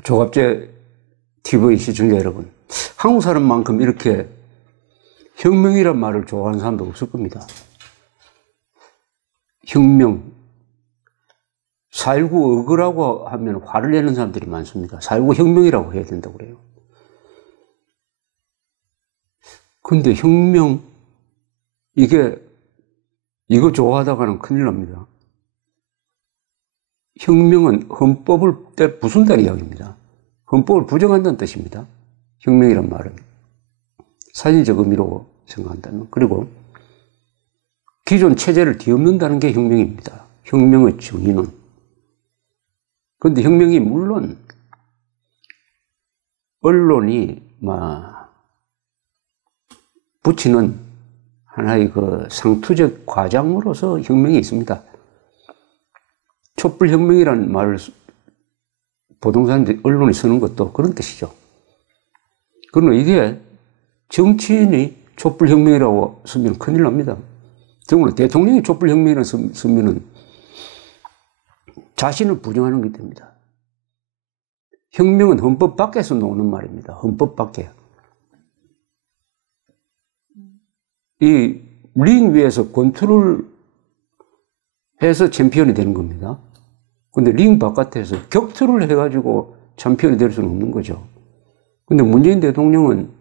조갑제 TV 시청자 여러분, 한국 사람만큼 이렇게 혁명이란 말을 좋아하는 사람도 없을 겁니다. 혁명. 4.19 억울하고 하면 화를 내는 사람들이 많습니다. 4.19 혁명이라고 해야 된다고 그래요. 근데 혁명, 이거 좋아하다가는 큰일 납니다. 혁명은 헌법을 부순다는 이야기입니다. 헌법을 부정한다는 뜻입니다. 혁명이란 말은. 사전적 의미로 생각한다면. 그리고 기존 체제를 뒤엎는다는 게 혁명입니다. 혁명의 정의는. 그런데 혁명이 물론 언론이 붙이는 하나의 그 상투적 과장으로서 혁명이 있습니다. 촛불혁명이라는 말을 보통 사람들이 언론이 쓰는 것도 그런 뜻이죠. 그러나 이게 정치인이 촛불혁명이라고 쓰면 큰일 납니다. 정말 대통령이 촛불혁명이라고 쓰면은 자신을 부정하는 게 됩니다. 혁명은 헌법 밖에서 나오는 말입니다. 헌법 밖에. 이 링 위에서 권투를 해서 챔피언이 되는 겁니다. 근데 링 바깥에서 격투를 해가지고 챔피언이 될 수는 없는 거죠. 근데 문재인 대통령은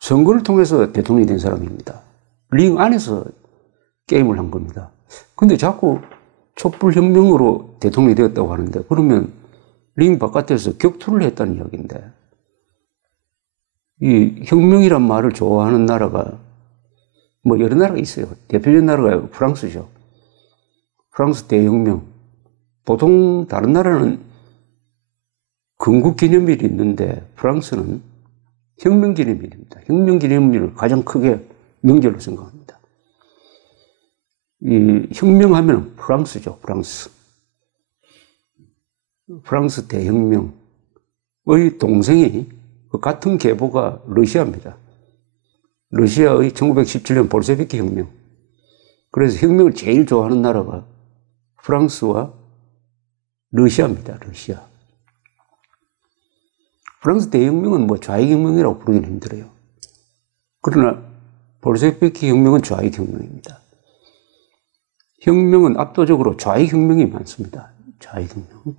선거를 통해서 대통령이 된 사람입니다. 링 안에서 게임을 한 겁니다. 근데 자꾸 촛불혁명으로 대통령이 되었다고 하는데, 그러면 링 바깥에서 격투를 했다는 이야기인데, 이 혁명이란 말을 좋아하는 나라가 여러 나라가 있어요. 대표적인 나라가 프랑스죠. 프랑스 대혁명. 보통 다른 나라는 건국기념일이 있는데 프랑스는 혁명기념일입니다. 혁명기념일을 가장 크게 명절로 생각합니다. 이 혁명하면 프랑스죠. 프랑스 대혁명의 동생이 그 같은 계보가 러시아입니다. 러시아의 1917년 볼셰비키 혁명. 그래서 혁명을 제일 좋아하는 나라가 프랑스와 러시아입니다. 러시아. 프랑스 대혁명은 좌익혁명이라고 부르기는 힘들어요. 그러나 볼셰비키 혁명은 좌익혁명입니다. 혁명은 압도적으로 좌익혁명이 많습니다. 좌익혁명.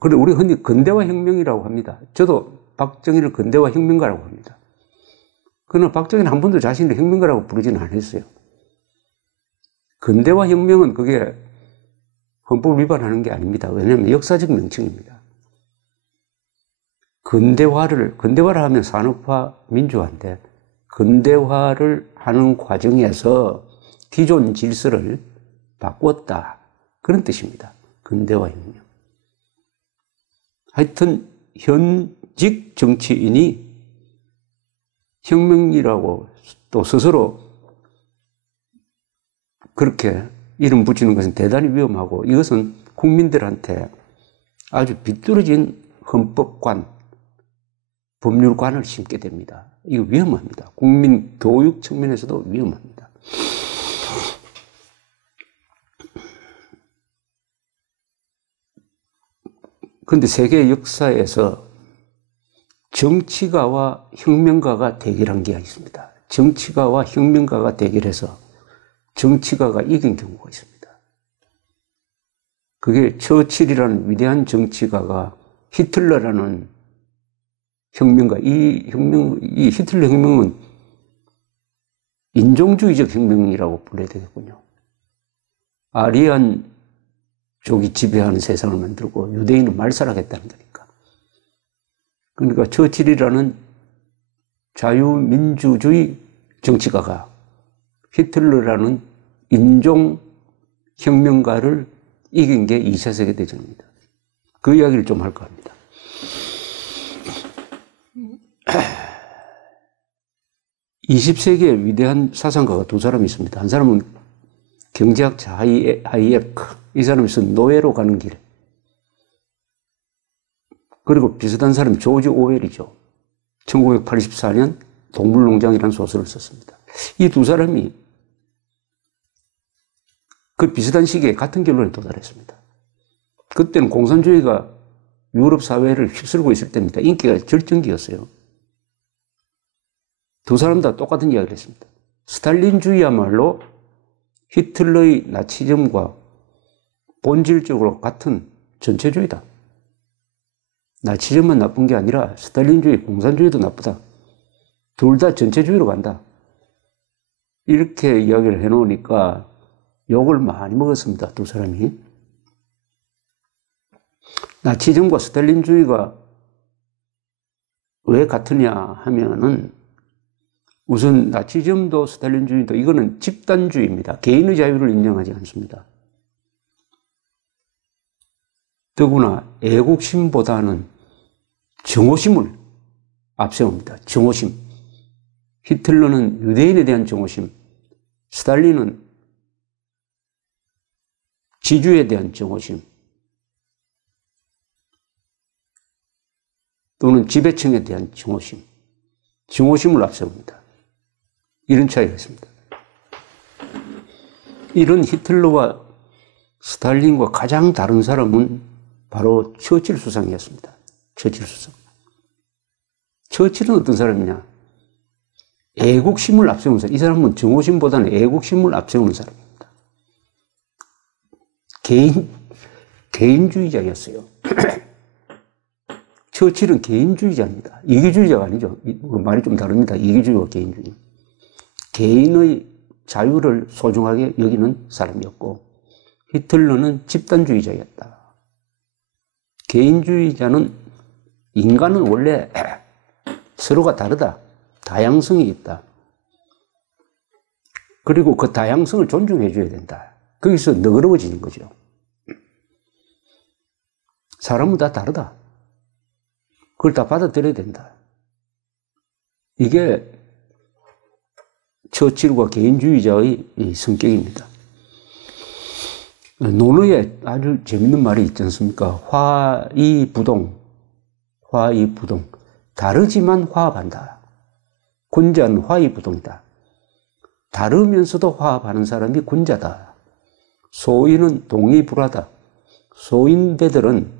그래, 우리 흔히 근대화 혁명이라고 합니다. 저도 박정희를 근대화 혁명가라고 합니다. 그러나 박정희는 한 번도 자신을 혁명가라고 부르지는 않았어요. 근대화 혁명은 그게 헌법을 위반하는 게 아닙니다. 왜냐하면 역사적 명칭입니다. 근대화를 하면 산업화, 민주화인데, 근대화를 하는 과정에서 기존 질서를 바꿨다. 그런 뜻입니다. 근대화 혁명. 하여튼 현직 정치인이 혁명이라고 또 스스로 그렇게 이름 붙이는 것은 대단히 위험하고, 이것은 국민들한테 아주 비뚤어진 헌법관, 법률관을 심게 됩니다. 이거 위험합니다. 국민 교육 측면에서도 위험합니다. 그런데 세계 역사에서 정치가와 혁명가가 대결한 게 있습니다. 정치가와 혁명가가 대결해서 정치가가 이긴 경우가 있습니다. 그게 처칠이라는 위대한 정치가가 히틀러라는 혁명가, 이 히틀러 혁명은 인종주의적 혁명이라고 불러야 되겠군요. 아리안족이 지배하는 세상을 만들고 유대인은 말살하겠다는 거니까. 그러니까 처칠이라는 자유민주주의 정치가가 히틀러라는 인종혁명가를 이긴 게 2차 세계대전입니다. 그 이야기를 좀 할까 합니다. 20세기의 위대한 사상가가 두 사람이 있습니다. 한 사람은 경제학자 하이에크. 이 사람이 쓴 노예로 가는 길. 그리고 비슷한 사람이 조지 오웰이죠. 1984년 동물농장이라는 소설을 썼습니다. 이 두 사람이 그 비슷한 시기에 같은 결론에 도달했습니다. 그때는 공산주의가 유럽 사회를 휩쓸고 있을 때입니다. 인기가 절정기였어요. 두 사람 다 똑같은 이야기를 했습니다. 스탈린주의야말로 히틀러의 나치즘과 본질적으로 같은 전체주의다. 나치즘만 나쁜 게 아니라 스탈린주의, 공산주의도 나쁘다. 둘 다 전체주의로 간다. 이렇게 이야기를 해놓으니까 욕을 많이 먹었습니다. 두 사람이. 나치즘과 스탈린주의가 왜 같으냐 하면은 우선 나치즘도 스탈린주의도 이거는 집단주의입니다. 개인의 자유를 인정하지 않습니다. 더구나 애국심보다는 정오심을 앞세웁니다. 정오심. 히틀러는 유대인에 대한 정오심, 스탈린은 지주에 대한 정오심, 또는 지배층에 대한 정오심, 정오심을 앞세웁니다. 이런 차이가 있습니다. 이런 히틀러와 스탈린과 가장 다른 사람은 바로 처칠 수상이었습니다. 처칠 수상. 처칠은 어떤 사람이냐? 애국심을 앞세우는 사람. 이 사람은 정오심보다는 애국심을 앞세우는 사람입니다. 개인주의자였어요. 처칠은 개인주의자입니다. 이기주의자가 아니죠. 말이 좀 다릅니다. 이기주의와 개인주의. 개인의 자유를 소중하게 여기는 사람이었고, 히틀러는 집단주의자였다. 개인주의자는 인간은 원래 서로가 다르다. 다양성이 있다. 그리고 그 다양성을 존중해 줘야 된다. 거기서 너그러워지는 거죠. 사람은 다 다르다. 그걸 다 받아들여야 된다. 이게 처칠과 개인주의자의 성격입니다. 논어에 아주 재밌는 말이 있지 않습니까? 화이부동. 화이부동. 다르지만 화합한다. 군자는 화이부동이다. 다르면서도 화합하는 사람이 군자다. 소인은 동의불하다. 소인배들은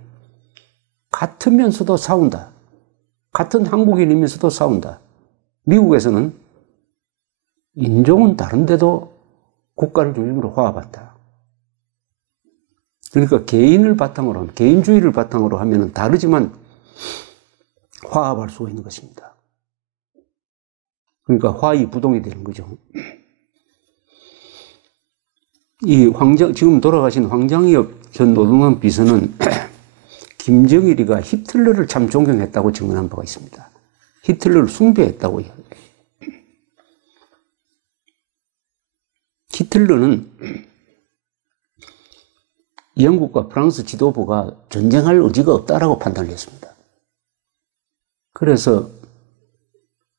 같으면서도 싸운다. 같은 한국인이면서도 싸운다. 미국에서는 인종은 다른데도 국가를 중심으로 화합한다. 그러니까 개인을 바탕으로 하면, 개인주의를 바탕으로 하면 다르지만 화합할 수가 있는 것입니다. 그러니까 화이부동이 되는 거죠. 이 지금 돌아가신 황장엽 전 노동당 비서는 김정일이가 히틀러를 참 존경했다고 증언한 바가 있습니다. 히틀러를 숭배했다고 이야기해요. 히틀러는 영국과 프랑스 지도부가 전쟁할 의지가 없다라고 판단을 했습니다. 그래서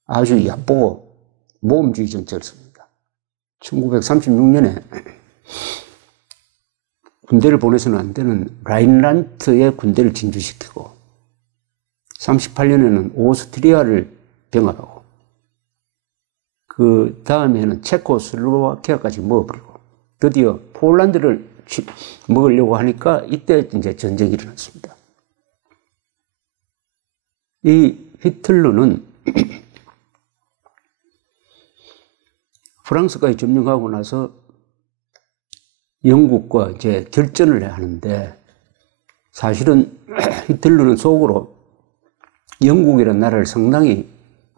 아주 얕보고 모험주의 정책을 씁니다. 1936년에 군대를 보내서는 안 되는 라인란트의 군대를 진주시키고 38년에는 오스트리아를 병합하고 그 다음에는 체코슬로바키아까지 먹어버리고 드디어 폴란드를 먹으려고 하니까 이때 이제 전쟁이 일어났습니다. 이 히틀러는 프랑스까지 점령하고 나서 영국과 이제 결전을 하는데 사실은 히틀러는 속으로 영국이라는 나라를 상당히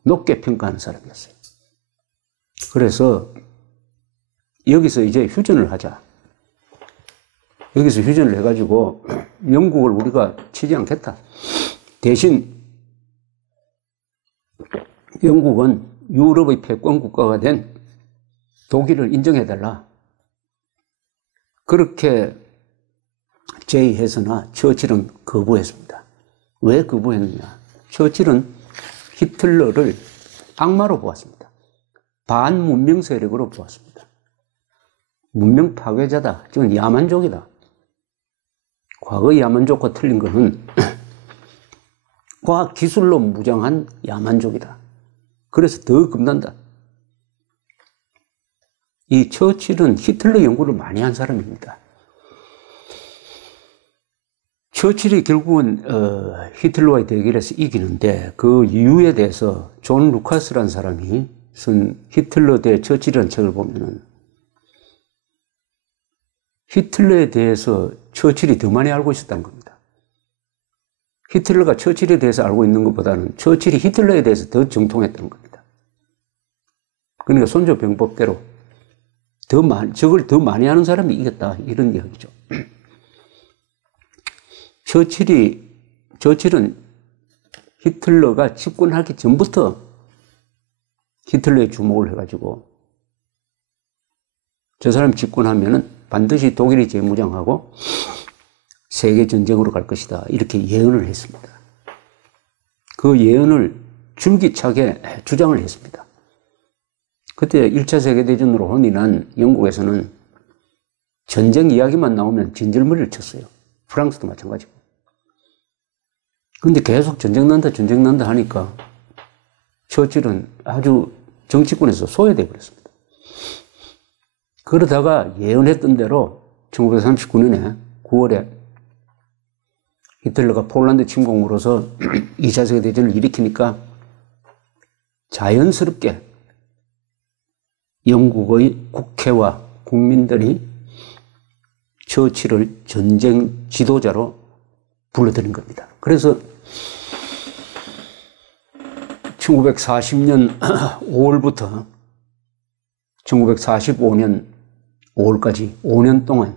높게 평가하는 사람이었어요. 그래서 여기서 이제 휴전을 하자. 여기서 휴전을 해가지고 영국을 우리가 치지 않겠다. 대신 영국은 유럽의 패권 국가가 된 독일을 인정해달라. 그렇게 제의해서나 처칠은 거부했습니다. 왜 거부했느냐? 처칠은 히틀러를 악마로 보았습니다. 반문명 세력으로 보았습니다. 문명 파괴자다. 지금 야만족이다. 과거 야만족과 틀린 것은 과학 기술로 무장한 야만족이다. 그래서 더 겁난다. 이 처칠은 히틀러 연구를 많이 한 사람입니다. 처칠이 결국은 히틀러와의 대결에서 이기는데 그 이유에 대해서 존 루카스라는 사람이 쓴 히틀러 대 처칠이라는 책을 보면은 히틀러에 대해서 처칠이 더 많이 알고 있었다는 겁니다. 히틀러가 처칠에 대해서 알고 있는 것보다는 처칠이 히틀러에 대해서 더 정통했다는 겁니다. 그러니까 손조병법대로 적을 더 많이 아는 사람이 이겼다, 이런 이야기죠. 처칠은 히틀러가 집권하기 전부터 히틀러에 주목을 해가지고 저 사람 집권하면은 반드시 독일이 재무장하고 세계전쟁으로 갈 것이다, 이렇게 예언을 했습니다. 그 예언을 줄기차게 주장을 했습니다. 그때 1차 세계대전으로 혼이 난 영국에서는 전쟁 이야기만 나오면 진절머리를 쳤어요. 프랑스도 마찬가지고. 근데 계속 전쟁 난다 하니까 처칠은 아주 정치권에서 소외되어 버렸습니다. 그러다가 예언했던 대로 1939년에 9월에 히틀러가 폴란드 침공으로서 2차 세계대전을 일으키니까 자연스럽게 영국의 국회와 국민들이 처칠을 전쟁 지도자로 불러들인 겁니다. 그래서 1940년 5월부터 1945년 5월까지 5년 동안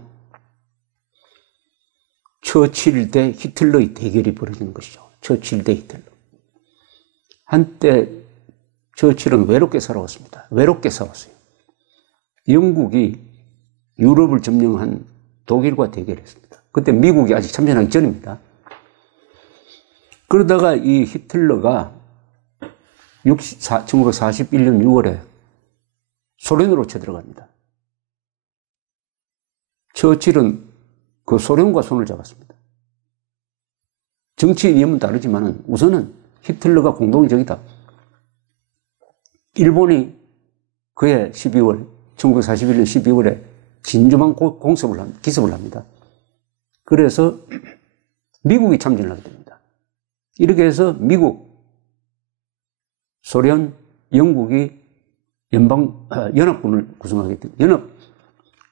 처칠 대 히틀러의 대결이 벌어지는 것이죠. 처칠 대 히틀러. 한때 처칠은 외롭게 살아왔습니다. 외롭게 싸웠어요. 영국이 유럽을 점령한 독일과 대결했습니다. 그때 미국이 아직 참전하기 전입니다. 그러다가 이 히틀러가 1941년 6월에 소련으로 쳐들어갑니다. 처칠은 그 소련과 손을 잡았습니다. 정치 이념은 다르지만 우선은 히틀러가 공동의 적이다. 일본이 그해 1941년 12월에 진주만 기습을 합니다. 그래서 미국이 참전을 하게 됩니다. 이렇게 해서 미국, 소련, 영국이 연합군을 구성하게 됩니다.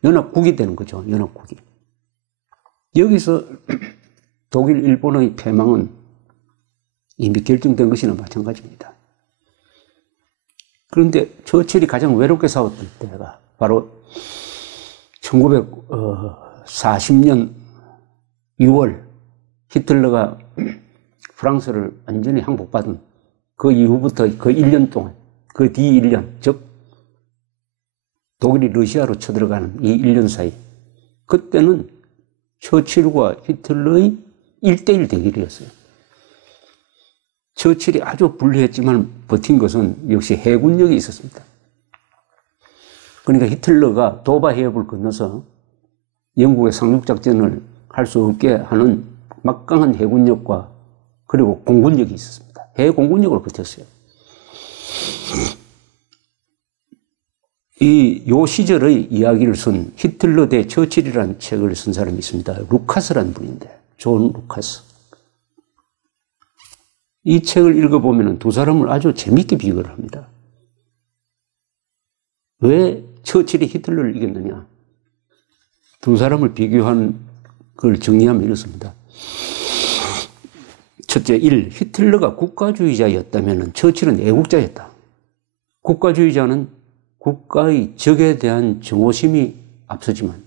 연합국이 되는 거죠. 연합국이. 여기서 독일, 일본의 패망은 이미 결정된 것이나 마찬가지입니다. 그런데 처칠이 가장 외롭게 싸웠던 때가 바로 1940년 6월 히틀러가 프랑스를 완전히 항복받은 그 이후부터 그 1년 동안, 그 뒤 1년, 즉 독일이 러시아로 쳐들어가는 이 1년 사이, 그때는 처칠과 히틀러의 1대1 대결이었어요. 처칠이 아주 불리했지만 버틴 것은 역시 해군력이 있었습니다. 그러니까 히틀러가 도바 해협을 건너서 영국의 상륙작전을 할 수 없게 하는 막강한 해군력과 그리고 공군력이 있었습니다. 해공군력으로 버텼어요. 요 시절의 이야기를 쓴 히틀러 대 처칠이라는 책을 쓴 사람이 있습니다. 루카스라는 분인데, 존 루카스. 이 책을 읽어보면 두 사람을 아주 재밌게 비교를 합니다. 왜 처칠이 히틀러를 이겼느냐? 두 사람을 비교한 걸 정리하면 이렇습니다. 첫째, 1. 히틀러가 국가주의자였다면 처칠은 애국자였다. 국가주의자는 국가의 적에 대한 정오심이 앞서지만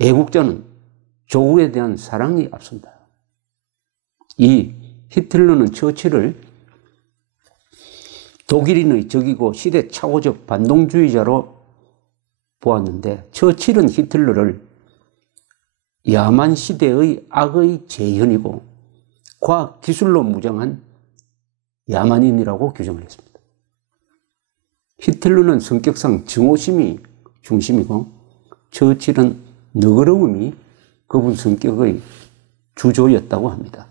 애국자는 조국에 대한 사랑이 앞선다. 2. 히틀러는 처칠을 독일인의 적이고 시대착오적 반동주의자로 보았는데 처칠은 히틀러를 야만 시대의 악의 재현이고 과학 기술로 무장한 야만인이라고 규정을 했습니다. 히틀러는 성격상 정오심이 중심이고 처칠은 너그러움이 그분 성격의 주조였다고 합니다.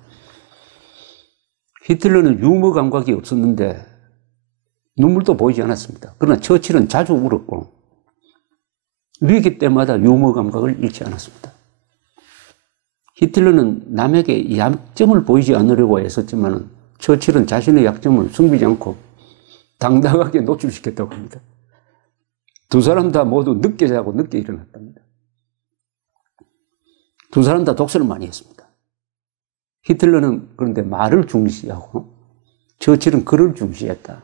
히틀러는 유머 감각이 없었는데 눈물도 보이지 않았습니다. 그러나 처칠은 자주 울었고 위기 때마다 유머 감각을 잃지 않았습니다. 히틀러는 남에게 약점을 보이지 않으려고 애썼지만 처칠은 자신의 약점을 숨기지 않고 당당하게 노출시켰다고 합니다. 두 사람 다 모두 늦게 자고 늦게 일어났답니다. 두 사람 다 독서를 많이 했습니다. 히틀러는 그런데 말을 중시하고 처칠은 글을 중시했다.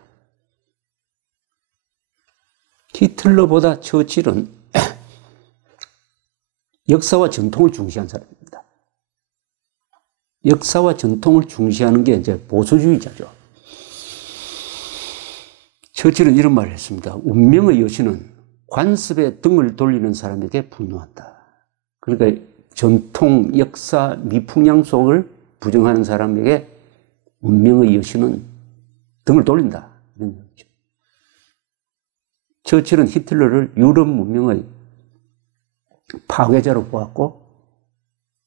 히틀러보다 처칠은 역사와 전통을 중시한 사람입니다. 역사와 전통을 중시하는 게 이제 보수주의자죠. 처칠은 이런 말을 했습니다. 운명의 여신은 관습에 등을 돌리는 사람에게 분노한다. 그러니까 전통, 역사, 미풍양 속을 부정하는 사람에게 운명의 여신은 등을 돌린다. 이런 얘기죠. 처칠은 히틀러를 유럽 문명의 파괴자로 보았고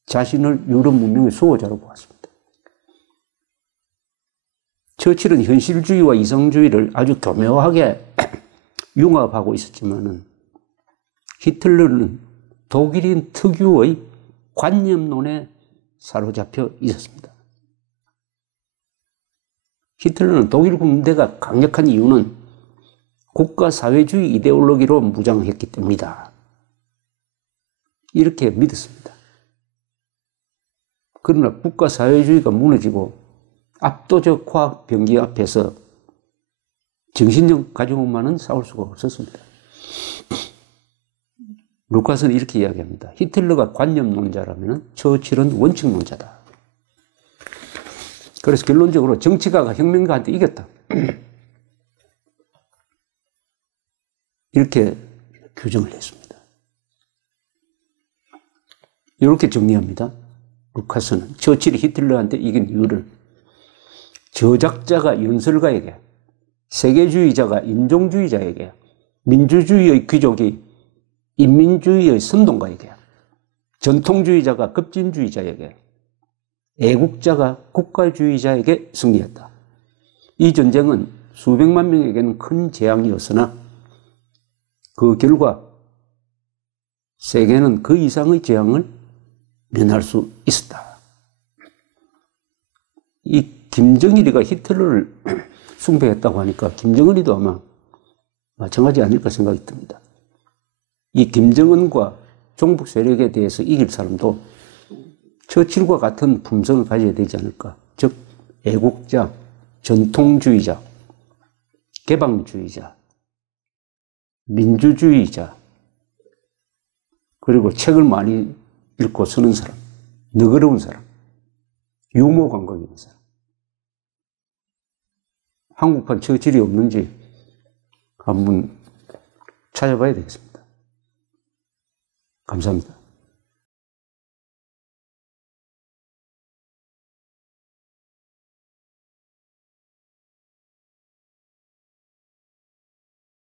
자신을 유럽 문명의 수호자로 보았습니다. 처칠은 현실주의와 이성주의를 아주 교묘하게 융합하고 있었지만은 히틀러는 독일인 특유의 관념론에 사로잡혀 있었습니다. 히틀러는 독일 군대가 강력한 이유는 국가사회주의 이데올로기로 무장했기 때문이다. 이렇게 믿었습니다. 그러나 국가사회주의가 무너지고 압도적 과학 병기 앞에서 정신적 가족만은 싸울 수가 없었습니다. 루카스는 이렇게 이야기합니다. 히틀러가 관념론자라면 처칠은 원칙론자다. 그래서 결론적으로 정치가가 혁명가한테 이겼다. 이렇게 규정을 했습니다. 이렇게 정리합니다. 루카스는 처칠이 히틀러한테 이긴 이유를 저작자가 연설가에게, 세계주의자가 인종주의자에게, 민주주의의 귀족이 인민주의의 선동가에게, 전통주의자가 급진주의자에게, 애국자가 국가주의자에게 승리했다. 이 전쟁은 수백만 명에게는 큰 재앙이었으나 그 결과 세계는 그 이상의 재앙을 면할 수 있었다. 이 김정일이가 히틀러를 숭배했다고 하니까 김정은이도 아마 마찬가지 아닐까 생각이 듭니다. 이 김정은과 종북 세력에 대해서 이길 사람도 처칠과 같은 품성을 가져야 되지 않을까. 즉 애국자, 전통주의자, 개방주의자, 민주주의자, 그리고 책을 많이 읽고 쓰는 사람, 너그러운 사람, 유머 감각이 있는 사람. 한국판 처칠이 없는지 한번 찾아봐야 되겠습니다. 감사합니다.